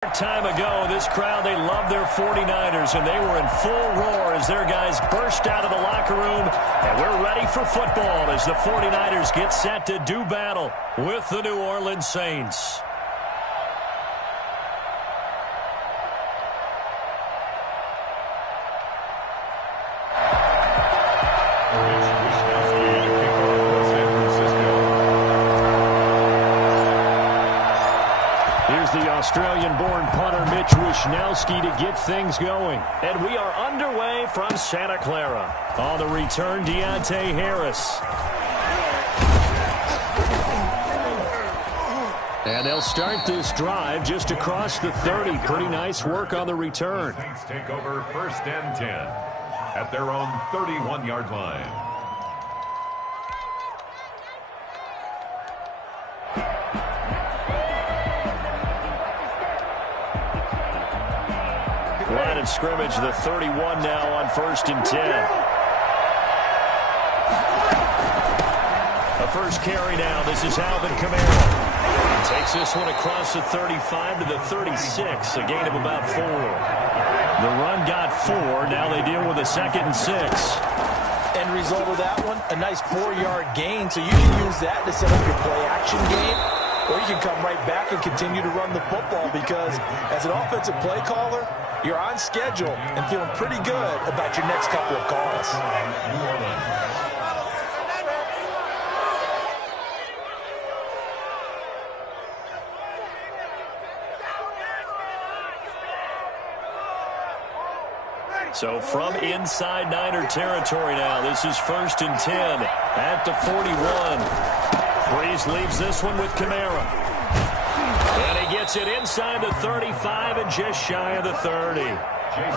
Time ago, this crowd, they love their 49ers, and they were in full roar as their guys burst out of the locker room, and we're ready for football as the 49ers get set to do battle with the New Orleans Saints. Here's the Australian-born punter Mitch Wishnowsky to get things going. And we are underway from Santa Clara. On the return, Deontay Harris. And they'll start this drive just across the 30. Pretty nice work on the return. Saints take over 1st and 10 at their own 31-yard line. Line of scrimmage, the 31 now on 1st and 10. A first carry now. This is Alvin Kamara. Takes this one across the 35 to the 36, a gain of about 4. The run got 4. Now they deal with a 2nd and 6. End result of that one, a nice 4-yard gain, so you can use that to set up your play-action game, or you can come right back and continue to run the football because as an offensive play caller, you're on schedule and feeling pretty good about your next couple of calls. So from inside Niner territory now, this is 1st and 10 at the 41. Breeze leaves this one with Kamara. And he gets it inside the 35 and just shy of the 30.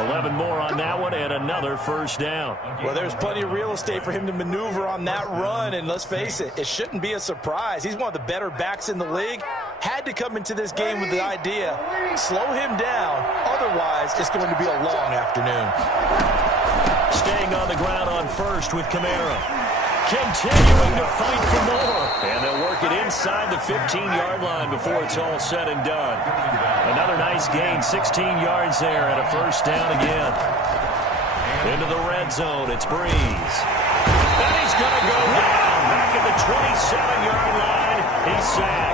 11 more on that one and another first down. Well, there's plenty of real estate for him to maneuver on that run, and let's face it, it shouldn't be a surprise. He's one of the better backs in the league. Had to come into this game with the idea, slow him down, otherwise it's going to be a long afternoon. Staying on the ground on 1st with Kamara. Continuing to fight for more. And they'll work it inside the 15-yard line before it's all said and done. Another nice gain, 16 yards there and a first down again. Into the red zone, it's Breeze. And he's going to go down back at the 27-yard line. He's sacked.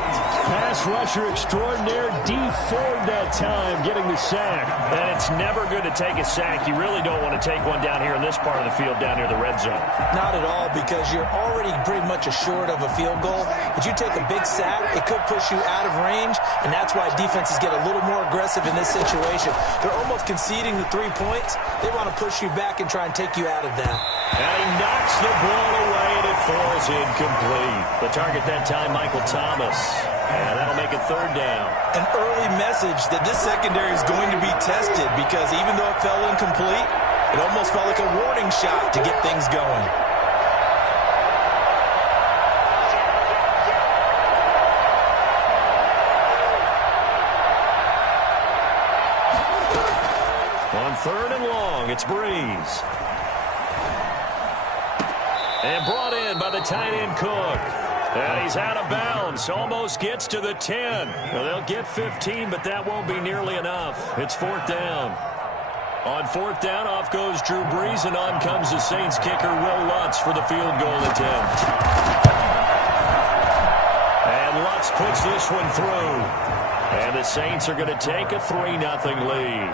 Pass rusher extraordinaire, D Ford that time getting the sack. And it's never good to take a sack. You really don't want to take one down here in this part of the field down near the red zone. Not at all, because you're already pretty much assured of a field goal. If you take a big sack, it could push you out of range, and that's why defenses get a little more aggressive in this situation. They're almost conceding the 3 points. They want to push you back and try and take you out of that. And he knocks the ball away, and it falls incomplete. The target that time, Michael Thomas. And that'll make it 3rd down. An early message that this secondary is going to be tested because even though it fell incomplete, it almost felt like a warning shot to get things going. On 3rd and long, it's Breeze. And brought in by the tight end Cook. And he's out of bounds. Almost gets to the 10. Well, they'll get 15, but that won't be nearly enough. It's 4th down. On 4th down, off goes Drew Brees, and on comes the Saints kicker, Will Lutz, for the field goal attempt. And Lutz puts this one through. And the Saints are going to take a 3-0 lead.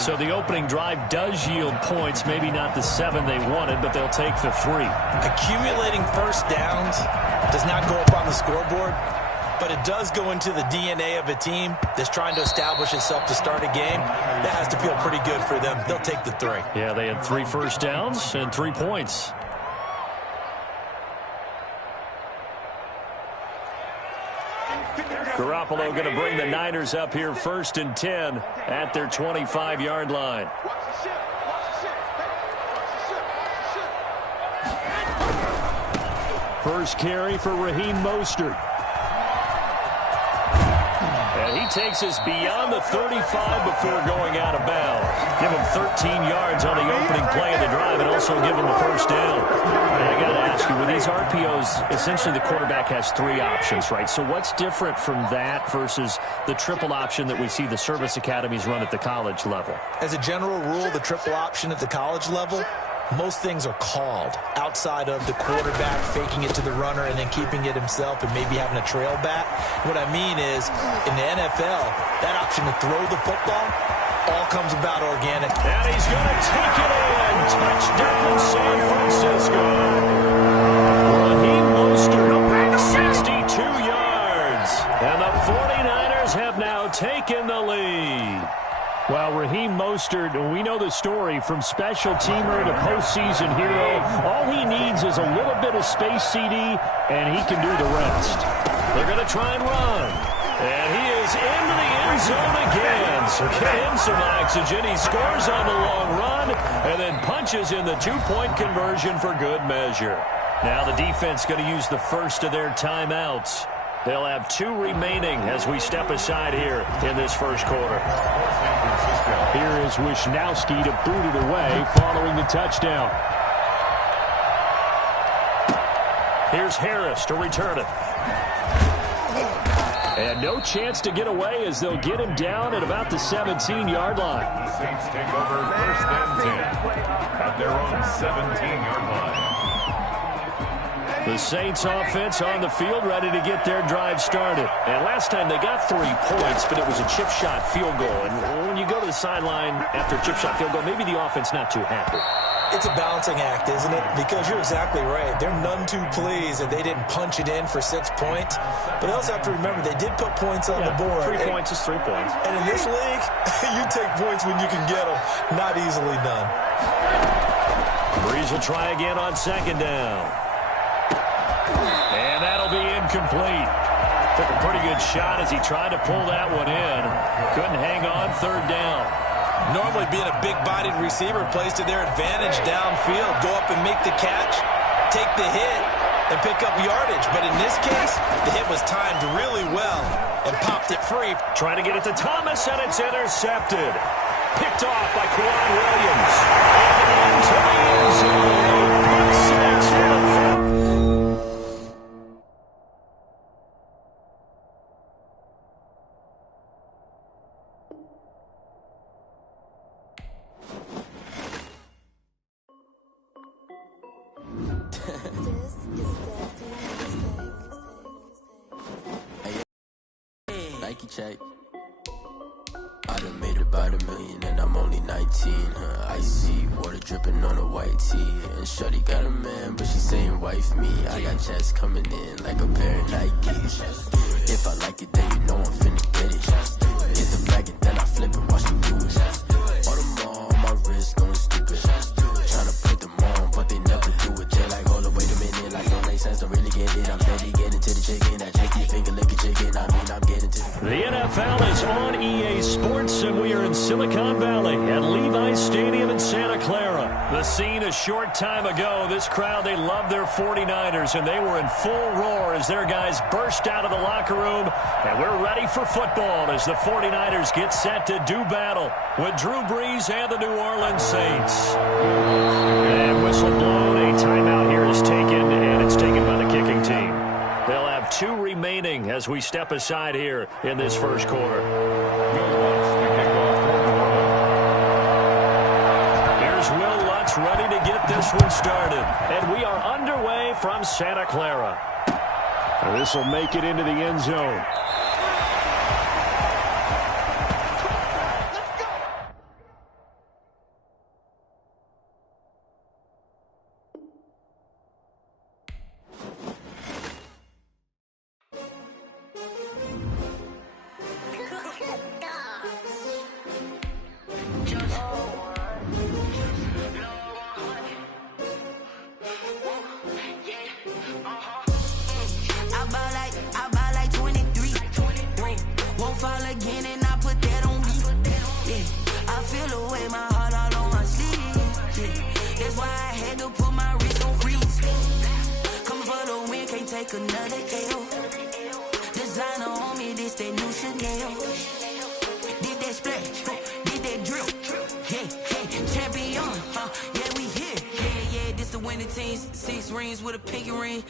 So the opening drive does yield points, maybe not the 7 they wanted, but they'll take the 3. Accumulating first downs does not go up on the scoreboard, but it does go into the DNA of a team that's trying to establish itself to start a game. That has to feel pretty good for them. They'll take the 3. Yeah, they had 3 first downs and 3 points. Garoppolo going to bring the Niners up here 1st and 10 at their 25-yard line. First carry for Raheem Mostert. And he takes us beyond the 35 before going out of bounds. Give him 13 yards on the opening play of the drive and also give him a first down. And I got to ask you, with these RPOs, essentially the quarterback has three options, right? So what's different from that versus the triple option that we see the service academies run at the college level? As a general rule, the triple option at the college level, most things are called outside of the quarterback faking it to the runner and then keeping it himself and maybe having a trail back. What I mean is, in the NFL, that option to throw the football all comes about organic. And he's going to take it in. Touchdown, San Francisco. Raheem Mostert, 62 yards. And the 49ers have now taken the lead. Well, Raheem Mostert, we know the story, from special teamer to postseason hero. All he needs is a little bit of space, CD, and he can do the rest. They're going to try and run. And he is into the end zone again. So get him some oxygen. He scores on the long run and then punches in the two-point conversion for good measure. Now the defense going to use the first of their timeouts. They'll have two remaining as we step aside here in this first quarter. Here is Wisnowski to boot it away following the touchdown. Here's Harris to return it. And no chance to get away as they'll get him down at about the 17-yard line. The Saints take over first and 10 at their own 17-yard line. The Saints offense on the field, ready to get their drive started. And last time they got 3 points, but it was a chip shot field goal. And when you go to the sideline after a chip shot field goal, maybe the offense not too happy. It's a balancing act, isn't it? Because you're exactly right. They're none too pleased that they didn't punch it in for 6 points. But they also have to remember they did put points on the board. 3 points is 3 points. And in this league, you take points when you can get them. Not easily done. Breeze will try again on second down. And that'll be incomplete. Took a pretty good shot as he tried to pull that one in. Couldn't hang on third down. Normally being a big-bodied receiver plays to their advantage downfield. Go up and make the catch, take the hit, and pick up yardage. But in this case, the hit was timed really well and popped it free. Trying to get it to Thomas, and it's intercepted. Picked off by Kwan Williams. And into the end zone. Pick six for the Nike check. I done made about $1 million and I'm only 19. Icy water dripping on a white tee. And shorty got a man, but she saying wife me. I got checks coming in like a pair of Nikes. If I like it, then you know I'm finna get it. Hit the bag and then I flip it, watch me do it. All them all on my wrist going stupid. Tryna put them on, but they never do it. They're like, hold up, wait a minute, like don't make sense, don't really get it. I'm steady getting to the chicken, that check your finger licking chicken. I mean, I'm getting to The NFL is on EA Sports, and we are in Silicon Valley at Levi's Stadium in Santa Clara. The scene a short time ago. This crowd, they love their 49ers, and they were in full roar as their guys burst out of the locker room. And we're ready for football as the 49ers get set to do battle with Drew Brees and the New Orleans Saints. And whistle blown. A timeout here is taken, and it's taken by the kicking team. They'll have 2 remaining as we step aside here in this first quarter. Here's Will Lutz ready to get this one started. And we are underway from Santa Clara. This will make it into the end zone. Another L. Designer on me, this that new Chanel. 18s, 6 rings with a pinky ring.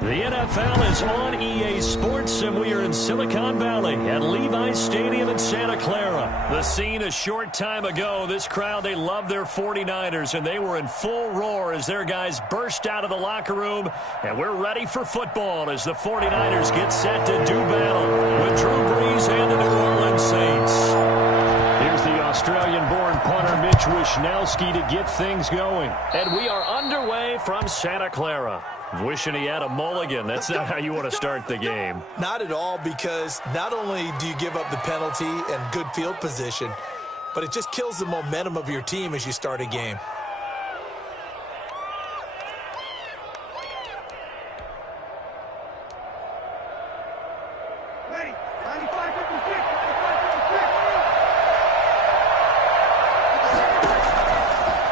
The NFL is on EA Sports, and we are in Silicon Valley at Levi's Stadium in Santa Clara. The scene a short time ago. This crowd, they love their 49ers, and they were in full roar as their guys burst out of the locker room. And we're ready for football as the 49ers get set to do battle with Drew Brees and the New Orleans Saints. Here's the Australian-born punter Mitch Wishnowsky to get things going. And we are underway from Santa Clara. Wishing he had a mulligan. That's not how you want to start the game. Not at all, because not only do you give up the penalty and good field position, but it just kills the momentum of your team as you start a game.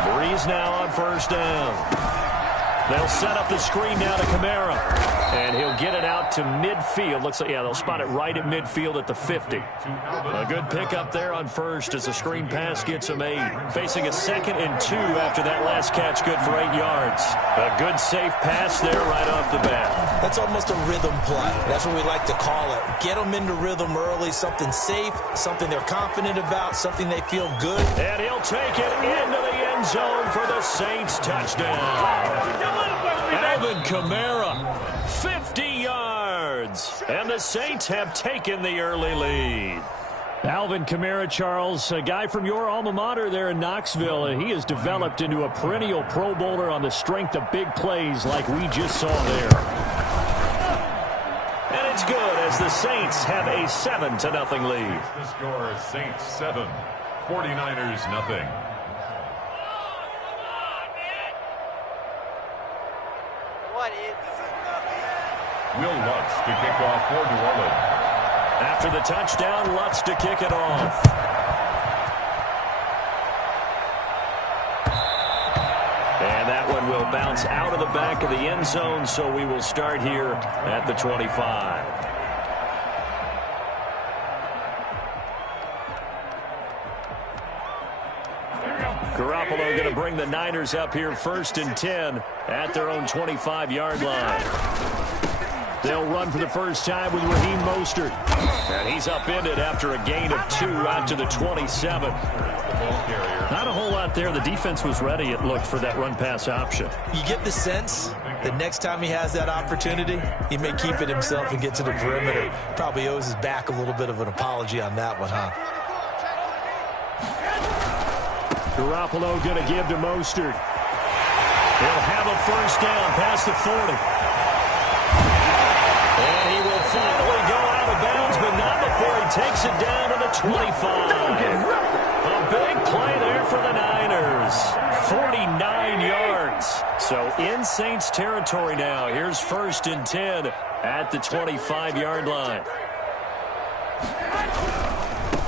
Brees now on first down. They'll set up the screen now to Kamara. And he'll get it out to midfield. Looks like, yeah, they'll spot it right at midfield at the 50. A good pickup there on first as the screen pass gets him 8. Facing a 2nd and 2 after that last catch, good for 8 yards. A good safe pass there right off the bat. That's almost a rhythm play. That's what we like to call it. Get them into rhythm early, something safe, something they're confident about, something they feel good. And he'll take it into the end zone for the Saints touchdown. Alvin Kamara, 50 yards. And the Saints have taken the early lead. Alvin Kamara, Charles, a guy from your alma mater there in Knoxville. He has developed into a perennial Pro Bowler on the strength of big plays like we just saw there. And it's good as the Saints have a 7-0 lead. The score is Saints 7, 49ers nothing. Will Lutz to kick off for New Orleans. After the touchdown, Lutz to kick it off. And that one will bounce out of the back of the end zone, so we will start here at the 25. Garoppolo going to bring the Niners up here 1st and 10 at their own 25-yard line. They'll run for the first time with Raheem Mostert. And he's upended after a gain of 2 out to the 27. Not a whole lot there. The defense was ready, it looked, for that run-pass option. You get the sense that next time he has that opportunity, he may keep it himself and get to the perimeter. Probably owes his back a little bit of an apology on that one, huh? Garoppolo going to give to Mostert. He'll have a first down past the 40. And he will finally go out of bounds, but not before he takes it down to the 25. A big play there for the Niners. 49 yards. So in Saints territory now. Here's 1st and 10 at the 25-yard line.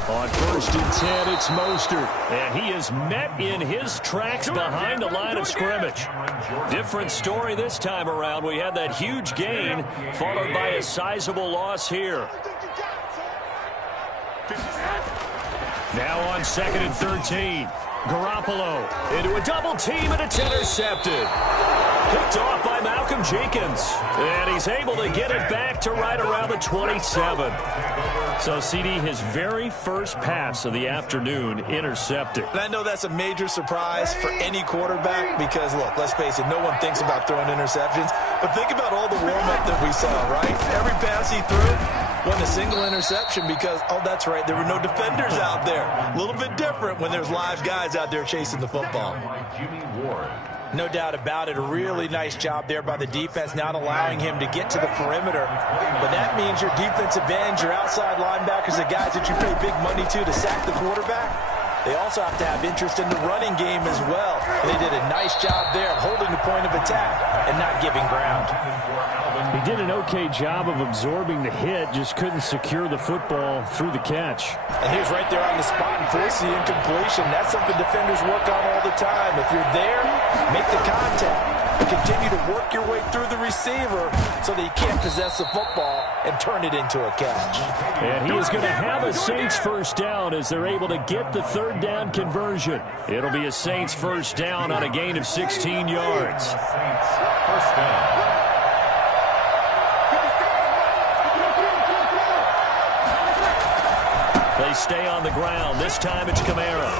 On 1st and 10, it's Mostert. And he is met in his tracks behind the line of scrimmage. Different story this time around. We had that huge gain, followed by a sizable loss here. Now on 2nd and 13. Garoppolo into a double team, and it's intercepted. Picked off by Malcolm Jenkins. And he's able to get it back to right around the 27. So, CD, his very first pass of the afternoon intercepted. And I know that's a major surprise for any quarterback because, look, let's face it, no one thinks about throwing interceptions. But think about all the warm-up that we saw, right? Every pass he threw wasn't a single interception because, oh, that's right, there were no defenders out there. A little bit different when there's live guys out there chasing the football. No doubt about it. A really nice job there by the defense, not allowing him to get to the perimeter. But that means your defensive ends, your outside linebackers, the guys that you pay big money to sack the quarterback, they also have to have interest in the running game as well. And they did a nice job there of holding the point of attack and not giving ground. He did an okay job of absorbing the hit, just couldn't secure the football through the catch. And he was right there on the spot and forced the incompletion. That's something defenders work on all the time. If you're there, make the contact. and continue to work your way through the receiver so that you can't possess the football and turn it into a catch. And he is going to have a Saints first down as they're able to get the third down conversion. It'll be a Saints first down on a gain of 16 yards. Saints first down. They stay on the ground. This time it's Kamara.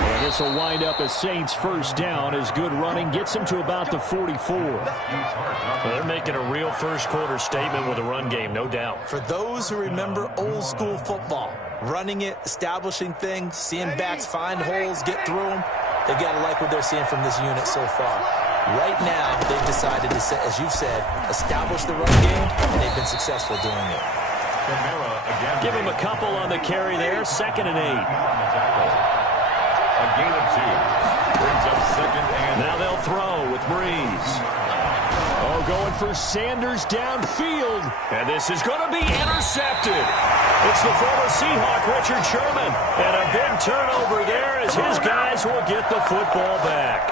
And this will wind up a Saints first down as good running gets them to about the 44. Well, they're making a real first-quarter statement with a run game, no doubt. For those who remember old-school football, running it, establishing things, seeing backs find holes, get through them, they've got to like what they're seeing from this unit so far. Right now, they've decided to, as you've said, establish the run game, and they've been successful doing it. Give him a couple on the carry there, 2nd and 8. A gain of 2. Brings up 2nd and... Now they'll throw with Breeze. Oh, going for Sanders downfield. And this is going to be intercepted. It's the former Seahawk, Richard Sherman. And a big turnover there as his guys will get the football back.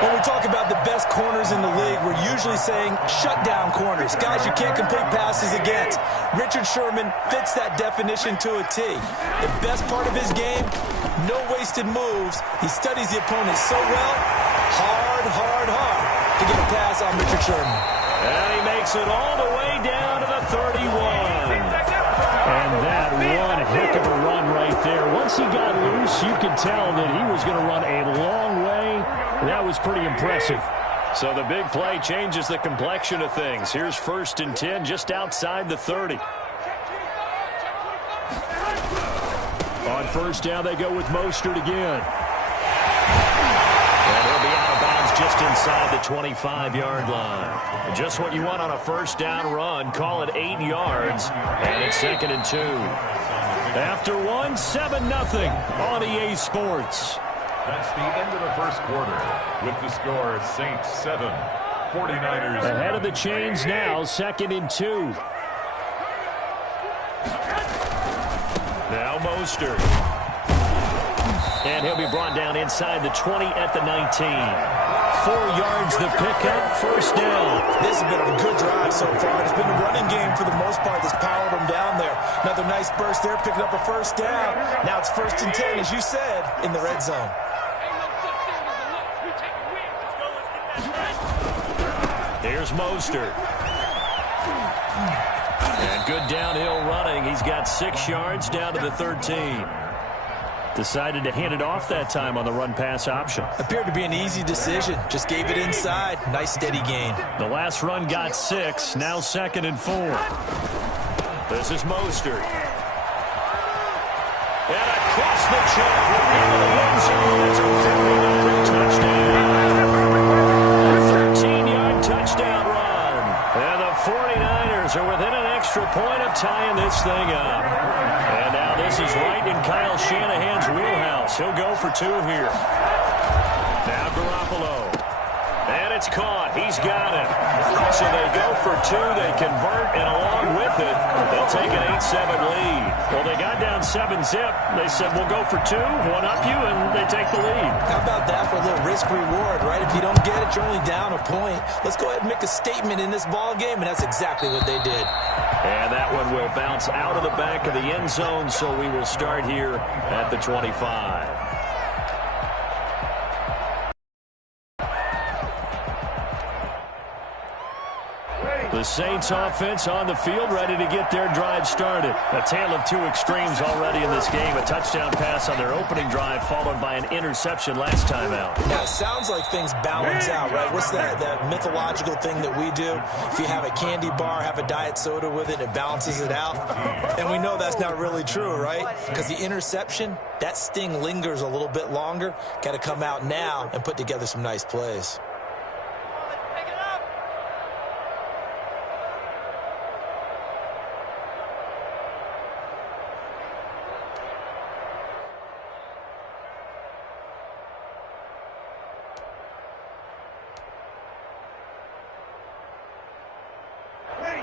When we talk about the best corners in the league, we're usually saying shutdown corners, guys you can't complete passes against. Richard Sherman fits that definition to a T. The best part of his game, no wasted moves. He studies the opponent so well, hard to get a pass on Richard Sherman. And he makes it all the way down to the 31. And that one heck of a run right there. Once he got loose, you could tell that he was going to run a long way. That was pretty impressive. So the big play changes the complexion of things. Here's 1st and 10 just outside the 30. On first down, they go with Mostert again. And he'll be out of bounds just inside the 25-yard line. Just what you want on a first down run. Call it 8 yards. And it's 2nd and 2. After one, 7-0 on EA Sports. That's the end of the first quarter with the score Saints 7, 49ers. Ahead of the chains now, 2nd and 2. Now Mostert. And he'll be brought down inside the 20 at the 19. 4 yards the pickup, first down. This has been a good drive so far. It's been a running game for the most part that's powered them down there. Another nice burst there, picking up a first down. Now it's 1st and 10, as you said, in the red zone. Here's Mostert. And good downhill running. He's got 6 yards down to the 13. Decided to hand it off that time on the run-pass option. Appeared to be an easy decision. Just gave it inside. Nice steady gain. The last run got 6. Now 2nd and 4. This is Mostert. And across the check into the end zone. It's a 50-yard touchdown. A 13-yard touchdown run. And the 49ers are within an extra point of tying this thing up. And now this is right in Kyle Shanahan's wheelhouse. He'll go for 2 here. Now Garoppolo. And it's caught. He's got it. So they go for 2. They convert, and along with it, they'll take an 8-7 lead. Well, they got down 7-zip. They said, we'll go for 2, one up you, and they take the lead. How about that for a little risk-reward, right? If you don't get it, you're only down a point. Let's go ahead and make a statement in this ball game, and that's exactly what they did. And that one will bounce out of the back of the end zone, so we will start here at the 25. The Saints offense on the field, ready to get their drive started. A tale of 2 extremes already in this game. A touchdown pass on their opening drive, followed by an interception last time out. Now, it sounds like things balance out, right? What's that mythological thing that we do? If you have a candy bar, have a diet soda with it, it balances it out. And we know that's not really true, right? Because the interception, that sting lingers a little bit longer. Got to come out now and put together some nice plays.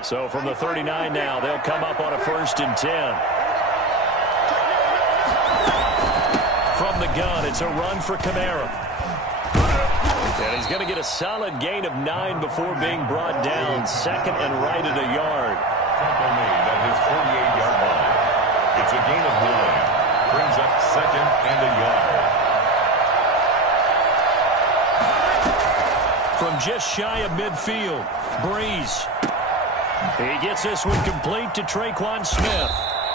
So from the 39 now, they'll come up on a 1st and 10. From the gun, it's a run for Kamara. And he's going to get a solid gain of 9 before being brought down. Second and right at a yard. Tackle made at his 48-yard line. It's a gain of 9. Brings up second and a yard. From just shy of midfield, Breeze. He gets this one complete to Traquan Smith.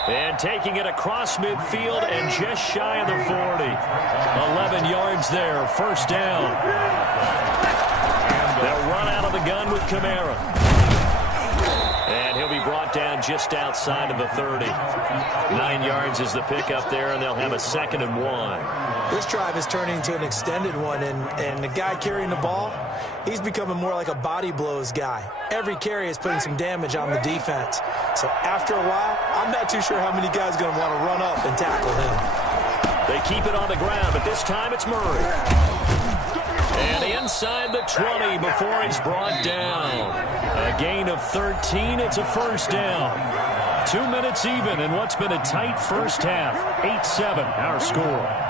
And taking it across midfield and just shy of the 40. 11 yards there, first down. They'll run out of the gun with Kamara. And he'll be brought down just outside of the 30. 9 yards is the pickup there, and they'll have a 2nd and 1. This drive is turning into an extended one, and the guy carrying the ball, he's becoming more like a body blows guy. Every carry is putting some damage on the defense. So after a while, I'm not too sure how many guys are going to want to run up and tackle him. They keep it on the ground, but this time it's Murray. And inside the 20 before he's brought down. A gain of 13, it's a first down. 2 minutes even in what's been a tight first half. 8-7, our score.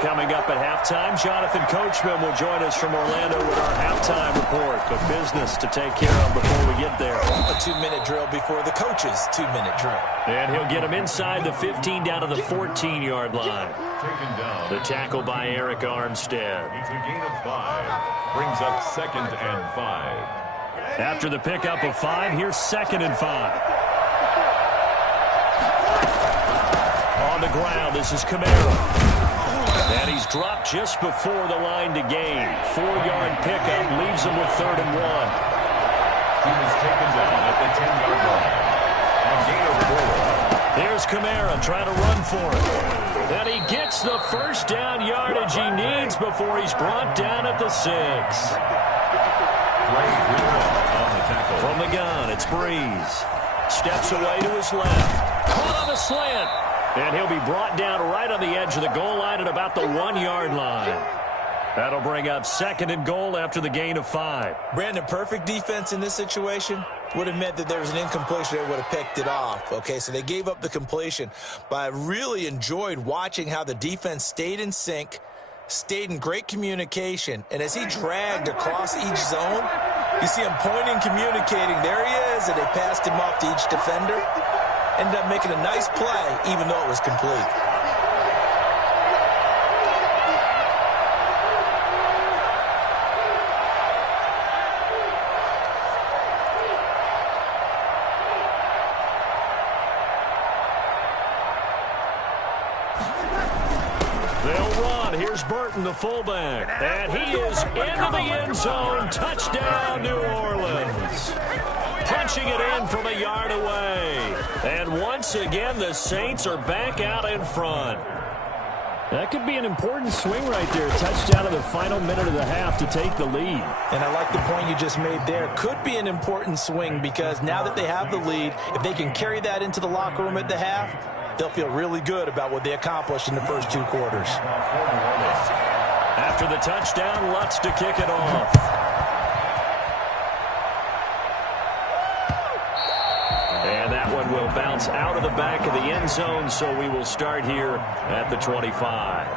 Coming up at halftime, Jonathan Coachman will join us from Orlando with our halftime report. But business to take care of before we get there. A 2-minute drill before the coach's 2-minute drill. And he'll get him inside the 15 down to the 14-yard line. Taken down. The tackle by Eric Armstead. It's a gain of 5. Brings up 2nd and 5. After the pickup of 5, here's 2nd and 5. On the ground, this is Kamara. And he's dropped just before the line to gain. 4-yard pickup leaves him with 3rd and 1. He was taken down at the 10-yard line. A gain of 4. Here's Kamara trying to run for it. And he gets the first down yardage he needs before he's brought down at the 6. On the tackle. From the gun, it's Breeze. Steps away to his left. Caught on the slant. And he'll be brought down right on the edge of the goal line at about the 1-yard line. That'll bring up 2nd and goal after the gain of 5. Brandon, perfect defense in this situation would have meant that there was an incompletion. They would have picked it off. Okay, so they gave up the completion. But I really enjoyed watching how the defense stayed in sync, stayed in great communication. And as he dragged across each zone, you see him pointing, communicating. There he is, and they passed him off to each defender. Ended up making a nice play, even though it was complete. They'll run. Here's Burton, the fullback. And he is into the end zone. Touchdown, New Orleans. Punching it in from a yard away. And once again, the Saints are back out in front. That could be an important swing right there. Touchdown in the final minute of the half to take the lead. And I like the point you just made there. Could be an important swing because now that they have the lead, if they can carry that into the locker room at the half, they'll feel really good about what they accomplished in the first 2 quarters. After the touchdown, Lutz to kick it off. And that one will bounce out of the back of the end zone, so we will start here at the 25.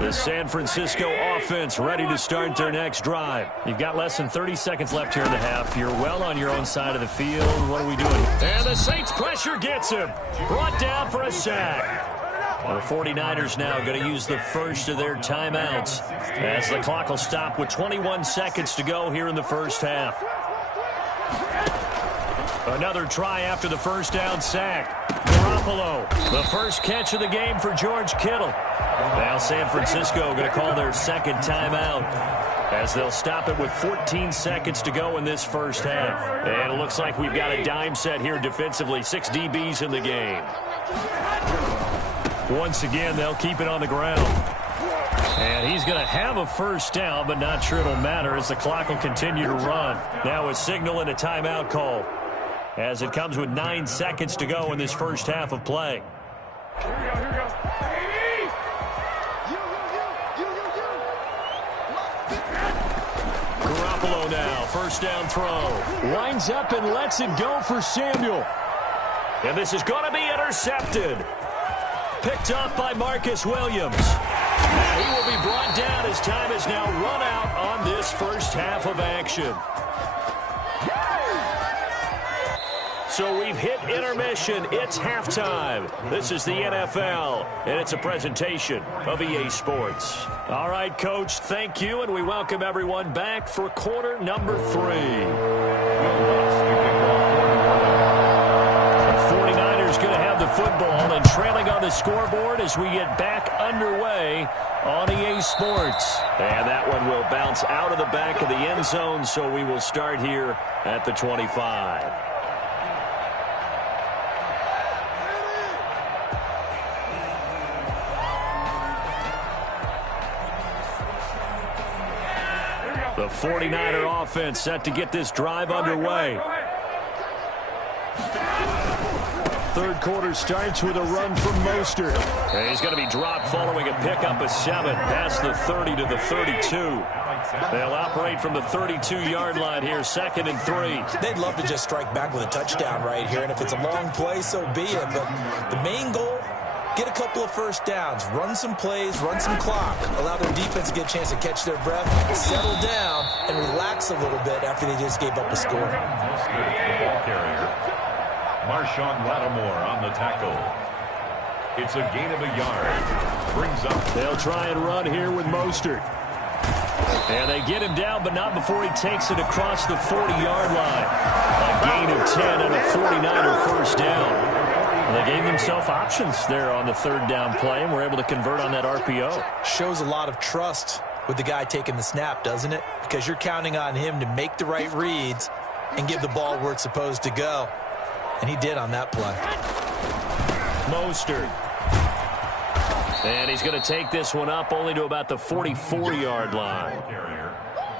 The San Francisco offense ready to start their next drive. You've got less than 30 seconds left here in the half. You're well on your own side of the field. What are we doing? And the Saints pressure gets him. Brought down for a sack. The 49ers now going to use the first of their timeouts as the clock will stop with 21 seconds to go here in the first half. Another try after the first down sack. Garoppolo, the first catch of the game for George Kittle. Now San Francisco going to call their second timeout as they'll stop it with 14 seconds to go in this first half. And it looks like we've got a dime set here defensively. 6 DBs in the game. Once again, they'll keep it on the ground. And he's going to have a first down, but not sure it'll matter as the clock will continue to run. Now a signal and a timeout call as it comes with 9 seconds to go in this first half of play. Here we go. Garoppolo now, first down throw. Winds up and lets it go for Samuel. And this is going to be intercepted. Picked off by Marcus Williams. And he will be brought down as time has now run out on this first half of action. So we've hit intermission. It's halftime. This is the NFL, and it's a presentation of EA Sports. All right, Coach, thank you, and we welcome everyone back for quarter number 3. The 49ers going to have the football and trailing on the scoreboard as we get back underway on EA Sports. And that one will bounce out of the back of the end zone, so we will start here at the 25. The 49er offense set to get this drive underway. Third quarter starts with a run from Mostert. And he's going to be dropped following a pickup of 7 past the 30 to the 32. They'll operate from the 32-yard line here, 2nd and 3. They'd love to just strike back with a touchdown right here, and if it's a long play, so be it. But the main goal, get a couple of first downs, run some plays, run some clock, allow their defense to get a chance to catch their breath, settle down, and relax a little bit after they just gave up a score. Ball carrier. Marshawn Lattimore on the tackle. It's a gain of a yard. Brings up. They'll try and run here with Mostert. And they get him down, but not before he takes it across the 40-yard line. A gain of 10 and a 49er first down. And they gave themselves options there on the third down play and were able to convert on that RPO. Shows a lot of trust with the guy taking the snap, doesn't it? Because you're counting on him to make the right reads and give the ball where it's supposed to go. And he did on that play. Mostert. And he's going to take this one up only to about the 44-yard line.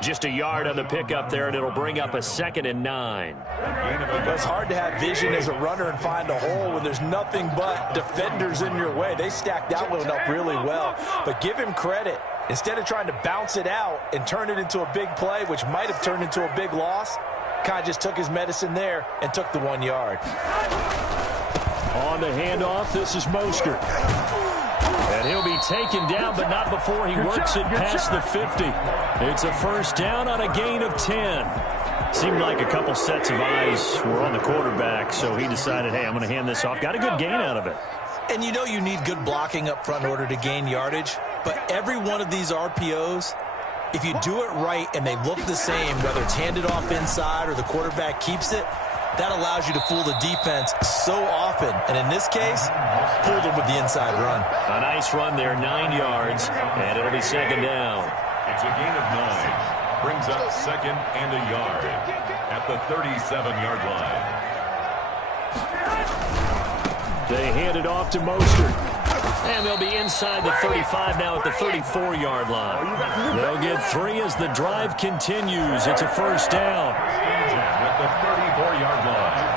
Just a yard on the pickup there, and it'll bring up a 2nd and 9. It's hard to have vision as a runner and find a hole when there's nothing but defenders in your way. They stacked that one up really well. But give him credit. Instead of trying to bounce it out and turn it into a big play, which might have turned into a big loss, kind of just took his medicine there and took the 1 yard. On the handoff, this is Mostert. And he'll be taken down, but not before he works it past the 50. It's a first down on a gain of 10. Seemed like a couple sets of eyes were on the quarterback, so he decided, hey, I'm going to hand this off. Got a good gain out of it. And you know you need good blocking up front in order to gain yardage, but every one of these RPOs, if you do it right and they look the same, whether it's handed off inside or the quarterback keeps it, that allows you to fool the defense so often. And in this case, fooled them with the inside run. A nice run there, 9 yards, and it'll be 2nd down. It's a gain of 9. Brings up 2nd and a yard at the 37-yard line. They hand it off to Mostert. And they'll be inside the 35 now at the 34-yard line. They'll get 3 as the drive continues. It's a first down. At the 34-yard line.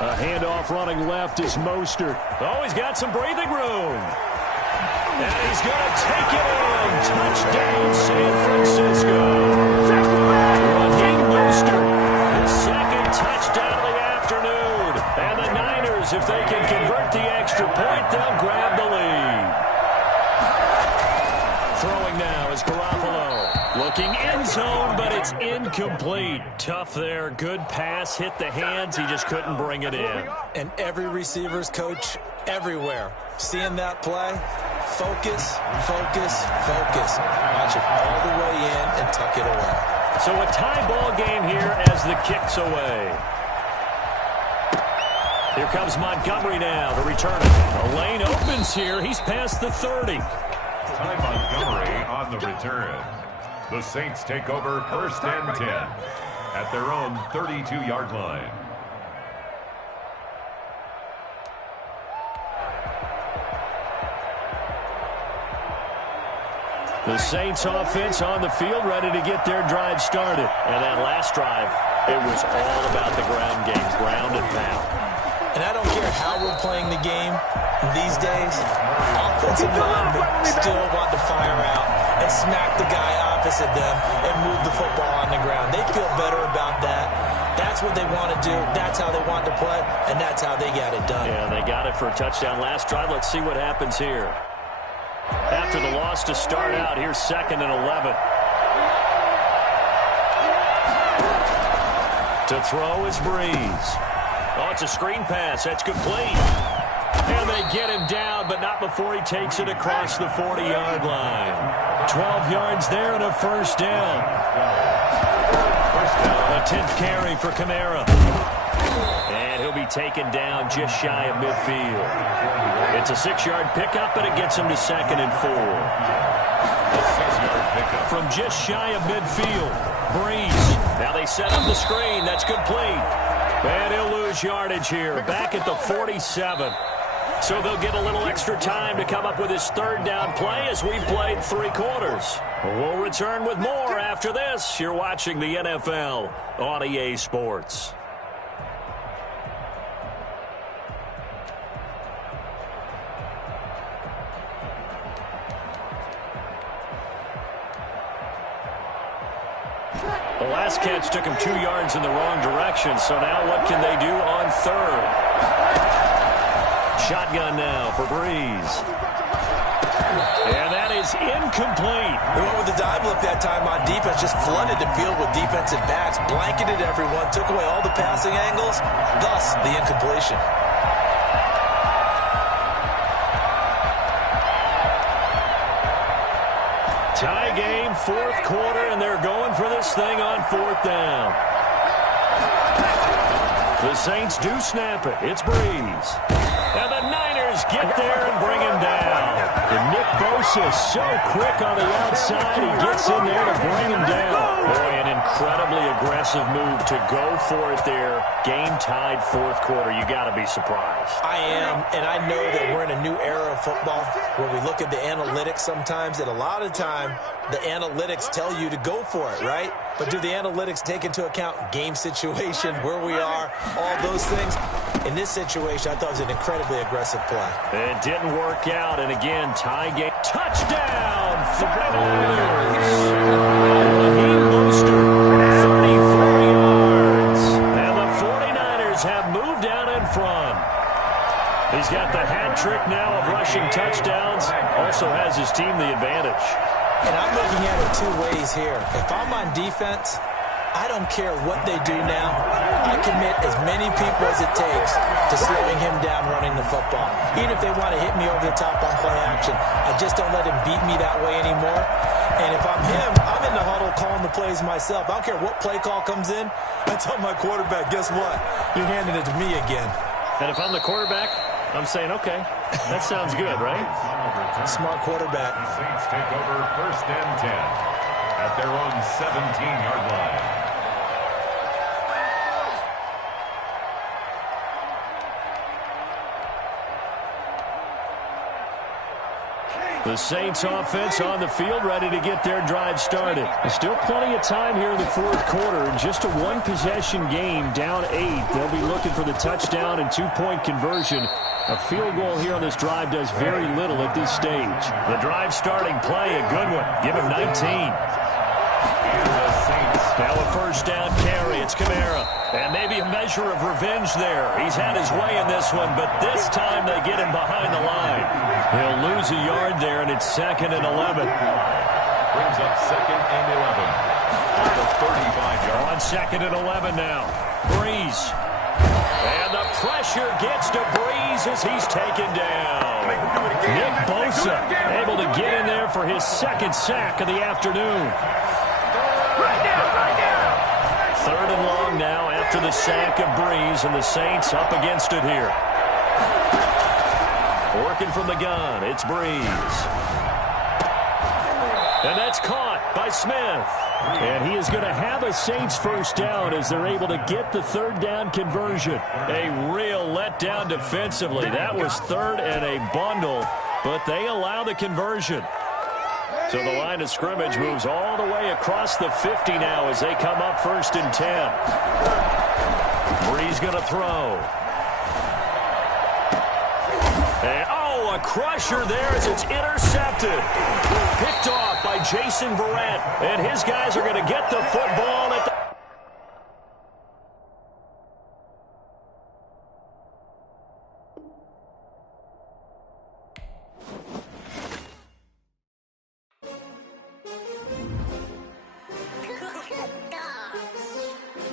A handoff running left is Mostert. Oh, he's got some breathing room. And he's going to take it in. Touchdown, San Francisco. Raheem Mostert, his 2nd touchdown of the afternoon. And the Niners, if they can convert the extra point, they'll grab the lead. Throwing now is Garoppolo. Looking end zone, but it's incomplete. Tough there. Good pass. Hit the hands. He just couldn't bring it in. And every receiver's coach everywhere. Seeing that play, focus, focus, focus. Watch it all the way in and tuck it away. So a tie ball game here as the kick's away. Here comes Montgomery now to return it. A lane opens here. He's past the 30. Ty Montgomery on the return. The Saints take over 1st and 10 at their own 32-yard line. The Saints offense on the field, ready to get their drive started. And that last drive, it was all about the ground game, ground and pound. And I don't care how we're playing the game these days, offensive linemen still want to fire out and smack the guy opposite them and move the football on the ground. They feel better about that. That's what they want to do. That's how they want to play, and that's how they got it done. Yeah, they got it for a touchdown last drive. Let's see what happens here. After the loss to start out, here's 2nd and 11. To throw is Breeze. Oh, it's a screen pass. That's complete. And they get him down, but not before he takes it across the 40-yard line. 12 yards there and a first down. A 10th carry for Kamara. And he'll be taken down just shy of midfield. It's a 6-yard pickup, and it gets him to 2nd and 4. A 6-yard pickup. From just shy of midfield, Breeze. Now they set up the screen. That's complete. And he'll lose yardage here. Back at the 47. So they'll get a little extra time to come up with his 3rd down play as we've played 3 quarters. We'll return with more after this. You're watching the NFL on EA Sports. The last catch took him 2 yards in the wrong direction, so now what can they do on 3rd? Shotgun now for Breeze. And that is incomplete. They went with the dive look that time on defense, just flooded the field with defensive backs, blanketed everyone, took away all the passing angles, thus the incompletion. Tie game, 4th quarter, and they're going for this thing on 4th down. The Saints do snap it. It's Breeze. And the Niners get there and bring him down. And Nick Bosa so quick on the outside. He gets in there to bring him down. Boy, an incredibly aggressive move to go for it there. Game tied 4th quarter. You got to be surprised. I am, and I know that we're in a new era of football where we look at the analytics sometimes, and a lot of time the analytics tell you to go for it, right? But do the analytics take into account game situation, where we are, all those things? In this situation, I thought it was an incredibly aggressive play. It didn't work out, and again, tie game. Touchdown! 49ers! Raheem Mostert, 34 yards. And the 49ers have moved out in front. He's got the hat trick now of rushing touchdowns. Also has his team the advantage. And I'm looking at it 2 ways here. If I'm on defense, I don't care what they do now. I commit as many people as it takes to slowing him down running the football. Even if they want to hit me over the top on play action, I just don't let him beat me that way anymore. And if I'm him, I'm in the huddle calling the plays myself. I don't care what play call comes in. I tell my quarterback, guess what? You're handing it to me again. And if I'm the quarterback, I'm saying, okay, that sounds good, right? Smart quarterback. The Saints take over 1st and 10 at their own 17-yard line. The Saints offense on the field, ready to get their drive started. There's still plenty of time here in the 4th quarter. Just a 1-possession game, down 8. They'll be looking for the touchdown and 2-point conversion. A field goal here on this drive does very little at this stage. The drive starting play, a good one. Give him 19. And the Saints. Now a 1st down carry. It's Kamara. And maybe a measure of revenge there. He's had his way in this one, but this time they get him behind the line. He'll lose a yard there, and it's 2nd and 11. Brings up 2nd and 11. On the 35-yard. On 2nd and 11 now. Breeze. And the pressure gets to Breeze as he's taken down. Nick Bosa able to get in there for his 2nd sack of the afternoon. 3rd and long now after the sack of Breeze, and the Saints up against it here. Working from the gun, it's Breeze. And that's caught by Smith. And he is going to have a Saints 1st down as they're able to get the 3rd down conversion. A real letdown defensively. That was 3rd and a bundle, but they allow the conversion. So the line of scrimmage moves all the way across the 50 now as they come up 1st and 10. Bree's going to throw. And, a crusher there as it's intercepted. Picked off by Jason Verrett. And his guys are going to get the football at the